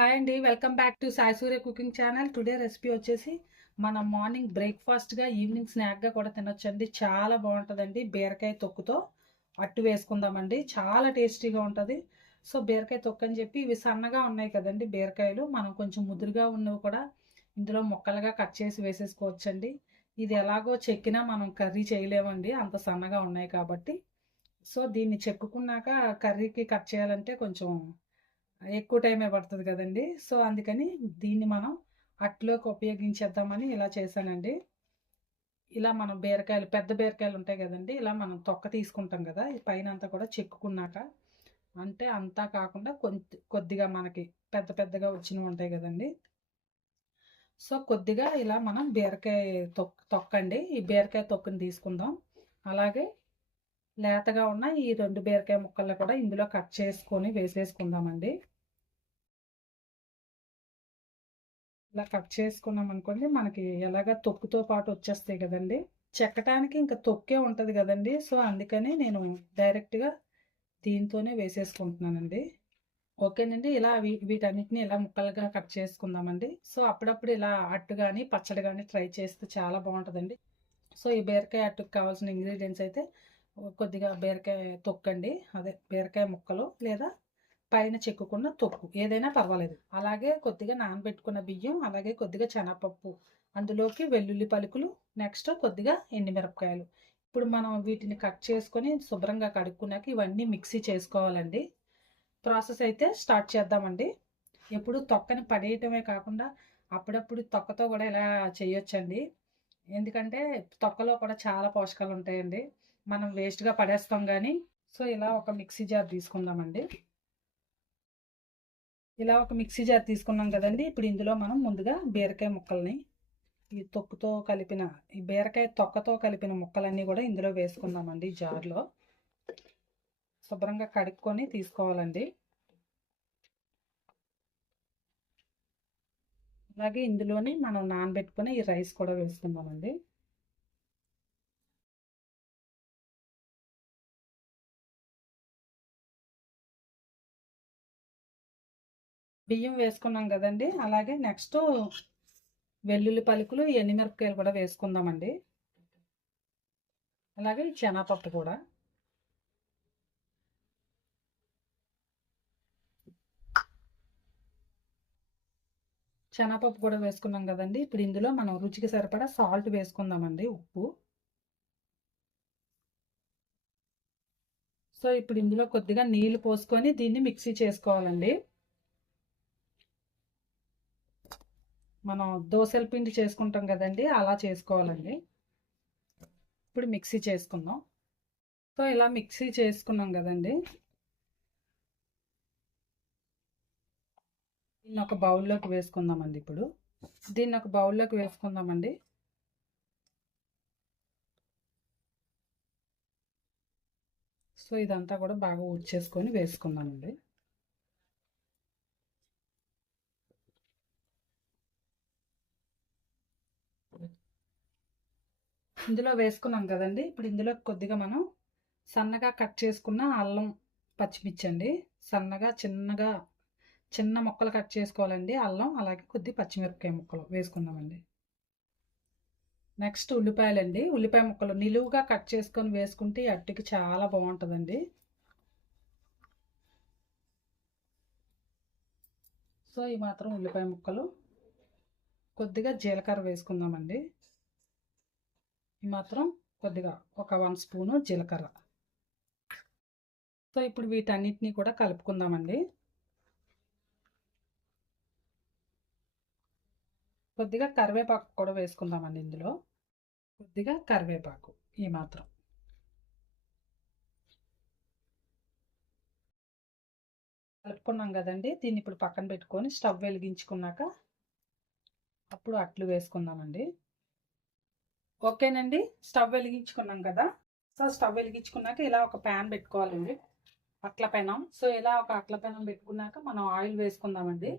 Hi అండి welcome back to Sai Surya cooking channel. Today recipe వచ్చేసి మనం morning బ్రేక్ఫాస్ట్గా evening స్నాక్గా కూడా తినొచ్చండి. చాలా బాగుంటుందండి. బీరకాయ తొక్కుతో అట్టు వేసుకుందామండి. చాలా టేస్టీగా ఉంటుంది. సో బీరకాయ తొక్కు అని చెప్పి ఇవి సన్నగా ఉన్నాయి కదండి బీరకాయలు. మనం కొంచెం ముదురుగా ఉన్నవి కూడా ఇందులో ముక్కలుగా కట్ చేసి వేసేసుకోవచ్చండి. ఇది ఎలాగో చెక్కినా మనం కర్రీ చేయలేమండి. అంత సన్నగా ఉన్నాయి కాబట్టి. సో దీన్ని చెక్కుకున్నాక కర్రీకి కట్ చేయాలంటే కొంచెం ఎక్కువ టైమే పడుతుంది కదండి. సో అందుకని దీన్ని మనం అట్లోకి ఉపయోగించేద్దామని ఇలా చేశానండి. ఇలా మనం బీరకాయలు పెద్ద బీరకాయలు ఉంటాయి కదండి. ఇలా మనం తొక్క తీసుకుంటాం కదా ఈ పైన అంతా కూడా చెక్కుకున్నాక. అంటే అంతా కాకుండా కొద్దిగా మనకి పెద్ద పెద్దగా వచ్చినవి ఉంటాయి కదండి. సో కొద్దిగా ఇలా మనం బీరకాయ తొక్క తొక్కండి ఈ బీరకాయ తొక్కని తీసుకుందాం. అలాగే లేతగా ఉన్న ఈ రెండు బీరకాయ ముక్కల్ని కూడా ఇందులో కట్ చేసుకొని వేసేసుకుందామండి. ఇలా కట్ చేసుకున్నాం అనుకోండి మనకి ఎలాగ తొక్కుతో పాటు వచ్చేస్తాయి కదండి. చెక్కటానికి ఇంకా తొక్కే ఉంటుంది కదండి. సో అందుకని నేను డైరెక్ట్గా దీంతోనే వేసేసుకుంటున్నానండి. ఓకేనండి. ఇలా వీటన్నిటిని ఇలా ముక్కలుగా కట్ చేసుకుందామండి. సో అప్పుడప్పుడు ఇలా అట్టు కానీ పచ్చడి కానీ ట్రై చేస్తే చాలా బాగుంటుందండి. సో ఈ బీరకాయ అట్టుకు కావాల్సిన ఇంగ్రీడియంట్స్ అయితే కొద్దిగా బీరకాయ తొక్కండి. అదే బీరకాయ ముక్కలు లేదా పైన చెక్కుకున్న తొక్కు ఏదైనా పర్వాలేదు. అలాగే కొద్దిగా నానబెట్టుకున్న బియ్యం అలాగే కొద్దిగా శనగపప్పు. అందులోకి వెల్లుల్లి పలుకులు నెక్స్ట్ కొద్దిగా ఎండిమిరపకాయలు. ఇప్పుడు మనం వీటిని కట్ చేసుకొని శుభ్రంగా కడుక్కున్నాక ఇవన్నీ మిక్సీ చేసుకోవాలండి. ప్రాసెస్ అయితే స్టార్ట్ చేద్దామండి. ఎప్పుడు తొక్కని పడేయటమే కాకుండా అప్పుడప్పుడు తొక్కతో కూడా ఇలా చేయొచ్చండి. ఎందుకంటే తొక్కలో కూడా చాలా పోషకాలు ఉంటాయండి. మనం వేస్ట్గా పడేస్తాం కానీ సో ఇలా ఒక మిక్సీ జార్ తీసుకుందామండి. ఇలా ఒక మిక్సీ జార్ తీసుకున్నాం కదండి. ఇప్పుడు ఇందులో మనం ముందుగా బీరకాయ ముక్కల్ని ఈ తొక్కుతో కలిపిన ఈ బీరకాయ తొక్కతో కలిపిన ముక్కలన్నీ కూడా ఇందులో వేసుకుందామండి జార్లో. శుభ్రంగా కడుక్కొని తీసుకోవాలండి. అలాగే ఇందులోనే మనం నానబెట్టుకుని ఈ రైస్ కూడా వేసుకుందామండి. బియ్యం వేసుకున్నాం కదండి. అలాగే నెక్స్ట్ వెల్లుల్లి పలుకులు ఎండుమిరపకాయలు కూడా వేసుకుందామండి. అలాగే శనగపప్పు కూడా. శనగపప్పు కూడా వేసుకున్నాం కదండి. ఇప్పుడు ఇందులో మనం రుచికి సరిపడా సాల్ట్ వేసుకుందామండి ఉప్పు. సో ఇప్పుడు ఇందులో కొద్దిగా నీళ్ళు పోసుకొని దీన్ని మిక్సీ చేసుకోవాలండి. మనం దోశల పిండి చేసుకుంటాం కదండి అలా చేసుకోవాలండి. ఇప్పుడు మిక్సీ చేసుకుందాం. సో ఇలా మిక్సీ చేసుకున్నాం కదండి. దీన్ని ఒక బౌల్లోకి వేసుకుందామండి ఇప్పుడు. దీన్ని ఒక బౌల్లోకి వేసుకుందామండి. సో ఇదంతా కూడా బాగా ఊడ్చేసుకొని వేసుకుందామండి. ఇందులో వేసుకున్నాం కదండి. ఇప్పుడు ఇందులో కొద్దిగా మనం సన్నగా కట్ చేసుకున్న అల్లం పచ్చిమిర్చి అండి. సన్నగా చిన్నగా చిన్న ముక్కలు కట్ చేసుకోవాలండి అల్లం. అలాగే కొద్ది పచ్చిమిరపకాయ ముక్కలు వేసుకుందామండి. నెక్స్ట్ ఉల్లిపాయలండి. ఉల్లిపాయ ముక్కలు నిలువుగా కట్ చేసుకొని వేసుకుంటే అట్టుకి చాలా బాగుంటుందండి. సో ఈ మాత్రం ఉల్లిపాయ ముక్కలు కొద్దిగా జీలకర్ర వేసుకుందామండి. ఈ మాత్రం కొద్దిగా ఒక వన్ స్పూను జీలకర్ర. సో ఇప్పుడు వీటన్నిటిని కూడా కలుపుకుందామండి. కొద్దిగా కరివేపాకు కూడా వేసుకుందామండి ఇందులో. కొద్దిగా కరివేపాకు ఈ మాత్రం. కలుపుకున్నాం కదండి. దీన్ని ఇప్పుడు పక్కన పెట్టుకొని స్టవ్ వెలిగించుకున్నాక అప్పుడు అట్లు వేసుకుందామండి. ఓకేనండి. స్టవ్ వెలిగించుకున్నాం కదా. సో స్టవ్ వెలిగించుకున్నాక ఇలా ఒక ప్యాన్ పెట్టుకోవాలండి. అట్ల పెనం. సో ఇలా ఒక అట్ల పెనం పెట్టుకున్నాక మనం ఆయిల్ వేసుకుందామండి.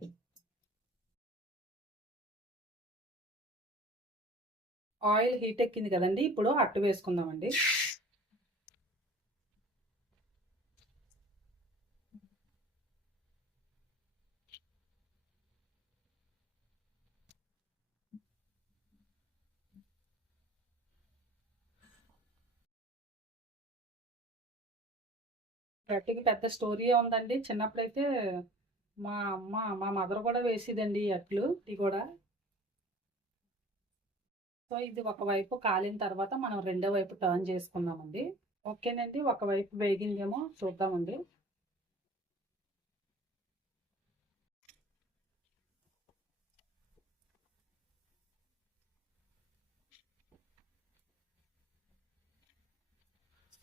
ఆయిల్ హీట్ ఎక్కింది కదండి. ఇప్పుడు అట్టు వేసుకుందామండి. గట్టికి పెద్ద స్టోరీ ఉందండి. చిన్నప్పుడైతే మా అమ్మ మా మదర్ కూడా వేసేదండి ఈ అట్లు ఇది కూడా. సో ఇది ఒకవైపు కాలిన తర్వాత మనం రెండో వైపు టర్న్ చేసుకుందామండి. ఓకేనండి ఒకవైపు వేగిందేమో చూద్దామండి.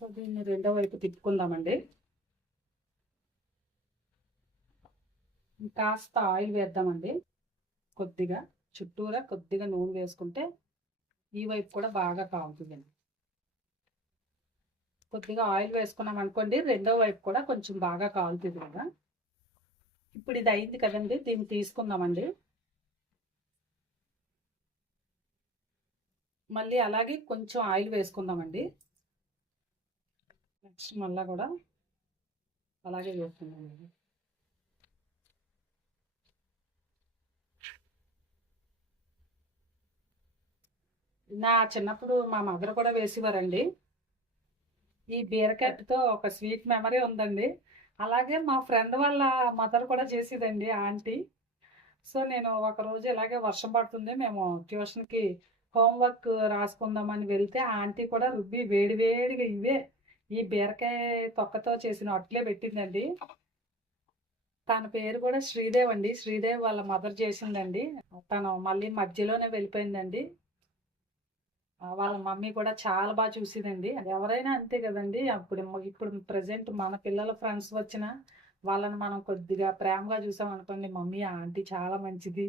సో దీన్ని రెండో వైపు తిప్పుకుందామండి. కాస్త ఆయిల్ వేద్దామండి. కొద్దిగా చుట్టూరా కొద్దిగా నూనె వేసుకుంటే ఈ వైపు కూడా బాగా కాగుతుందండి. కొద్దిగా ఆయిల్ వేసుకున్నాం అనుకోండి రెండో వైపు కూడా కొంచెం బాగా కాలుతుంది కదా. ఇప్పుడు ఇది అయింది కదండి దీన్ని తీసుకుందామండి. మళ్ళీ అలాగే కొంచెం ఆయిల్ వేసుకుందామండి. నెక్స్ట్ మళ్ళా కూడా అలాగే వేసుకుందామండి నా చిన్నప్పుడు మా మదర్ కూడా వేసేవారండి. ఈ బీరకాయతో ఒక స్వీట్ మెమరీ ఉందండి. అలాగే మా ఫ్రెండ్ వాళ్ళ మదర్ కూడా చేసేదండి ఆంటీ. సో నేను ఒక రోజు ఇలాగే వర్షం పడుతుంది మేము ట్యూషన్కి హోంవర్క్ రాసుకుందామని వెళ్తే ఆంటీ కూడా రుబ్బి వేడివేడిగా ఇవే ఈ బీరకాయ తొక్కతో చేసిన అట్లే పెట్టిందండి. తన పేరు కూడా శ్రీదేవ్ అండి. శ్రీదేవ్ వాళ్ళ మదర్ చేసిందండి. తను మళ్ళీ మధ్యలోనే వెళ్ళిపోయిందండి. వాళ్ళ మమ్మీ కూడా చాలా బాగా చూసేదండి. ఎవరైనా అంతే కదండి. అప్పుడు ఇప్పుడు ప్రజెంట్ మన పిల్లల ఫ్రెండ్స్ వచ్చిన వాళ్ళని మనం కొద్దిగా ప్రేమగా చూసాం అనుకోండి మమ్మీ ఆంటీ చాలా మంచిది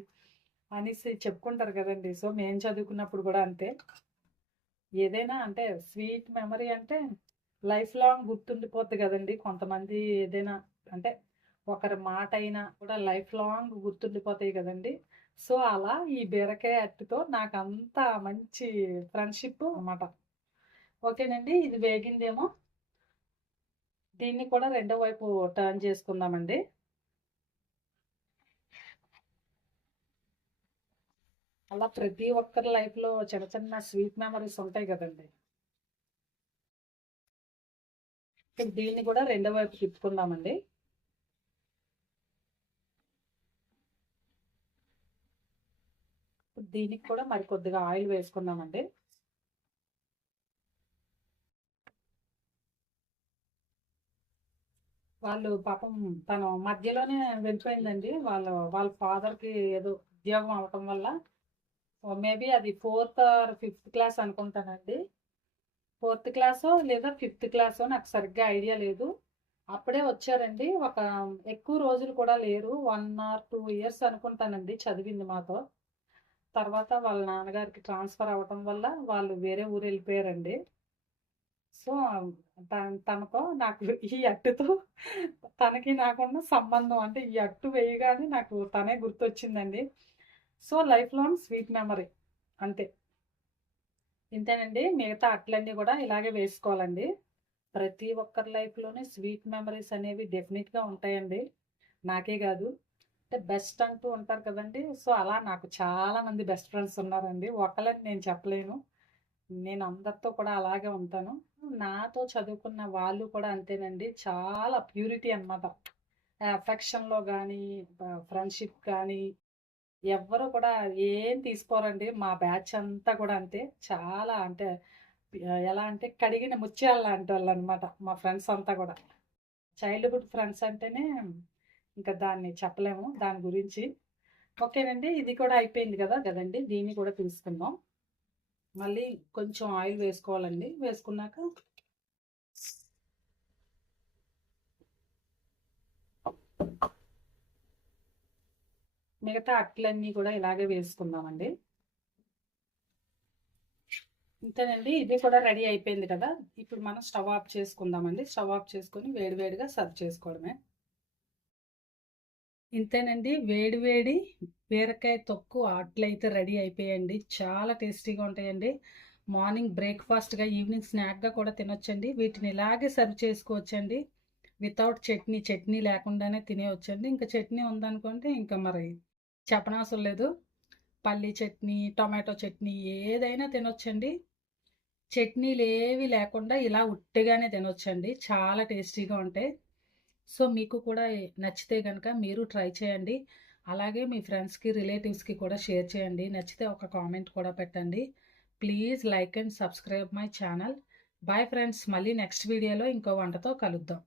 అనేసి చెప్పుకుంటారు కదండి. సో మేము చదువుకున్నప్పుడు కూడా అంతే. ఏదైనా అంటే స్వీట్ మెమరీ అంటే లైఫ్ లాంగ్ గుర్తుండిపోద్ది కదండి. కొంతమంది ఏదైనా అంటే ఒకరి మాట అయినా కూడా లైఫ్ లాంగ్ గుర్తుండిపోతాయి కదండి. సో అలా ఈ బీరకాయ అట్టుతో నాకు అంత మంచి ఫ్రెండ్షిప్ అన్నమాట. ఓకేనండి ఇది వేగిందేమో. దీన్ని కూడా రెండో వైపు టర్న్ చేసుకుందామండి. అలా ప్రతి ఒక్కరి లైఫ్లో చిన్న చిన్న స్వీట్ మెమరీస్ ఉంటాయి కదండి. దీన్ని కూడా రెండో వైపు తిప్పుకుందామండి. దీనికి కూడా మరి కొద్దిగా ఆయిల్ వేసుకుందామండి. వాళ్ళు పాపం తను మధ్యలోనే వెళ్ళిపోయిందండి. వాళ్ళ వాళ్ళ ఫాదర్కి ఏదో ఉద్యోగం అవటం వల్ల. మేబీ అది ఫోర్త్ ఆర్ ఫిఫ్త్ క్లాస్ అనుకుంటానండి. ఫోర్త్ క్లాసో లేదా ఫిఫ్త్ క్లాసో నాకు సరిగ్గా ఐడియా లేదు. అప్పుడే వచ్చారండి. ఒక ఎక్కువ రోజులు కూడా లేరు. వన్ ఆర్ టూ ఇయర్స్ అనుకుంటానండి చదివింది మాతో. తర్వాత వాళ్ళ నాన్నగారికి ట్రాన్స్ఫర్ అవ్వటం వల్ల వాళ్ళు వేరే ఊరు వెళ్ళిపోయారండి. సో తన తనతో నాకు ఈ అట్టుతో తనకి నాకున్న సంబంధం అంటే ఈ అట్టు వేయగానే నాకు తనే గుర్తొచ్చిందండి. So life long sweet memory అంతే. ఇంతేనండి మిగతా అట్లన్నీ కూడా ఇలాగే వేసుకోవాలండి. ప్రతి ఒక్కరి లైఫ్లోనే స్వీట్ మెమరీస్ అనేవి డెఫినెట్గా ఉంటాయండి. నాకే కాదు. అంటే బెస్ట్ అంటూ ఉంటారు కదండి. సో అలా నాకు చాలా మంది బెస్ట్ ఫ్రెండ్స్ ఉన్నారండి. ఒకళ్ళని నేను చెప్పలేను. నేను అందరితో కూడా అలాగే ఉంటాను. నాతో చదువుకున్న వాళ్ళు కూడా అంతేనండి. చాలా ప్యూరిటీ అనమాట అఫెక్షన్లో కానీ ఫ్రెండ్షిప్ కానీ ఎవ్వరు కూడా ఏం తీసుకోరండి. మా బ్యాచ్ అంతా కూడా అంతే. చాలా అంటే ఎలా అంటే కడిగిన ముత్యాలు లాంటి వాళ్ళు అనమాట మా ఫ్రెండ్స్ అంతా కూడా. చైల్డ్హుడ్ ఫ్రెండ్స్ అంటేనే ఇంకా దాన్ని చెప్పలేము దాని గురించి. ఓకేనండి ఇది కూడా అయిపోయింది కదా కదండి దీన్ని కూడా తీసుకుందాం. మళ్ళీ కొంచెం ఆయిల్ వేసుకోవాలండి వేసుకున్నాక మిగతా అట్లన్నీ కూడా ఇలాగే వేసుకుందామండి. ఇంతేనండి ఇది కూడా రెడీ అయిపోయింది కదా ఇప్పుడు మనం స్టవ్ ఆఫ్ చేసుకుందామండి. స్టవ్ ఆఫ్ చేసుకొని వేడివేడిగా సర్వ్ చేసుకోవడమే. ఇంతేనండి. వేడివేడి బీరకాయ తొక్కు అట్లయితే రెడీ అయిపోయాయండి చాలా టేస్టీగా ఉంటాయండి. మార్నింగ్ బ్రేక్ఫాస్ట్గా ఈవినింగ్ స్నాక్గా కూడా తినొచ్చండి. వీటిని ఇలాగే సర్వ్ చేసుకోవచ్చండి. వితౌట్ చట్నీ చట్నీ లేకుండానే తినేయొచ్చండి. ఇంకా చట్నీ ఉందనుకుంటే ఇంకా మరి చెప్పనవసరం లేదు. పల్లీ చట్నీ టొమాటో చట్నీ ఏదైనా తినొచ్చండి. చట్నీలు ఏవి లేకుండా ఇలా ఉట్టిగానే తినొచ్చండి. చాలా టేస్టీగా ఉంటాయి. సో మీకు కూడా నచ్చితే కనుక మీరు ట్రై చేయండి. అలాగే మీ ఫ్రెండ్స్కి రిలేటివ్స్కి కూడా షేర్ చేయండి. నచ్చితే ఒక కామెంట్ కూడా పెట్టండి. Please like and subscribe my channel. Bye friends మళ్ళీ నెక్స్ట్ వీడియోలో ఇంకో వంటతో కలుద్దాం.